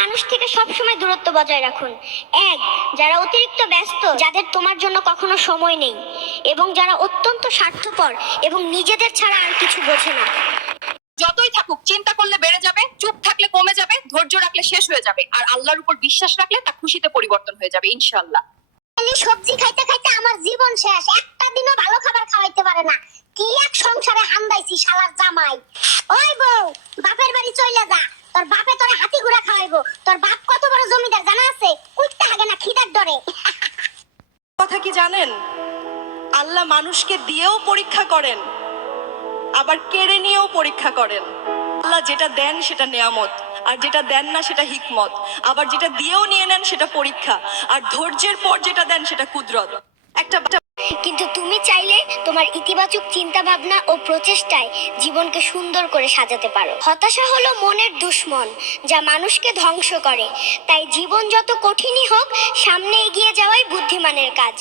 মানুষ থেকে সবসময় দূরত্ব বজায় রাখুন। এক যারা অতিরিক্ত ব্যস্ত যাদের তোমার জন্য কখনো সময় নেই এবং যারা অত্যন্ত স্বার্থপর এবং নিজেদের ছাড়া আর কিছু বোঝে না। যতই থাকুক চিন্তা করলে বেড়ে যাবে চুপ থাকলে কমে যাবে ধৈর্য রাখলে শেষ হয়ে যাবে আর আল্লাহর উপর বিশ্বাস রাখলে তা খুশিতে পরিবর্তন হয়ে যাবে ইনশাআল্লাহ। সবজি খাইতে খাইতে আমার জীবন শেষ একটা দিনও ভালো খাবার খাওয়াইতে পারে না। কি এক সংসারে হান্দাইছি শালার জামাই। ওই বউ বাপের বাড়ি চইলা যা তোর বাপে তোরে খাওয়াইবো তোর বাপ কত বড় জমিদার, জানা আছে? না খিদার ডরে। কথা কি জানেন? আল্লাহ মানুষকে দিয়েও পরীক্ষা করেন, আবার কেড়ে নিয়েও পরীক্ষা করেন। আল্লাহ যেটা দেন সেটা নেয়ামত, আর যেটা দেন না সেটা হিকমত। আবার যেটা দিয়েও নিয়ে নেন সেটা পরীক্ষা, আর ধৈর্যের পর যেটা দেন সেটা কুদরত। একটা তোমার ইতিবাচক চিন্তা ভাবনা ও প্রচেষ্টায় জীবনকে সুন্দর করে সাজাতে পারো। হতাশা হলো মনের দুশ্মন, যা মানুষকে ধ্বংস করে। তাই জীবন যত কঠিনই হোক, সামনে এগিয়ে যাওয়াই বুদ্ধিমানের কাজ।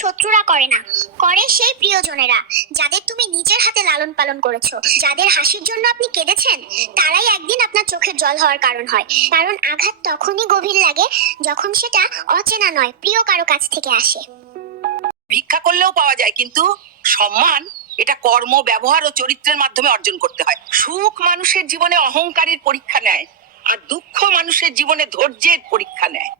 শত্রুরা করে না, করে সেই প্রিয়জনেরা, যাদের তুমি নিজের হাতে লালন পালন করেছ। যাদের হাসির জন্য আপনি কেঁদেছেন, তারাই একদিন আপনার চোখের জল হওয়ার কারণ হয়। কারণ আঘাত তখনই গভীর লাগে যখন সেটা অচেনা নয়, প্রিয় কারও কাছ থেকে আসে। ভিক্ষা করলেও পাওয়া যায়, কিন্তু সম্মান এটা কর্ম, ব্যবহার ও চরিত্রের মাধ্যমে অর্জন করতে হয়। সুখ মানুষের জীবনে অহংকারের পরীক্ষা নেয়, আর দুঃখ মানুষের জীবনে ধৈর্যের পরীক্ষা নেয়।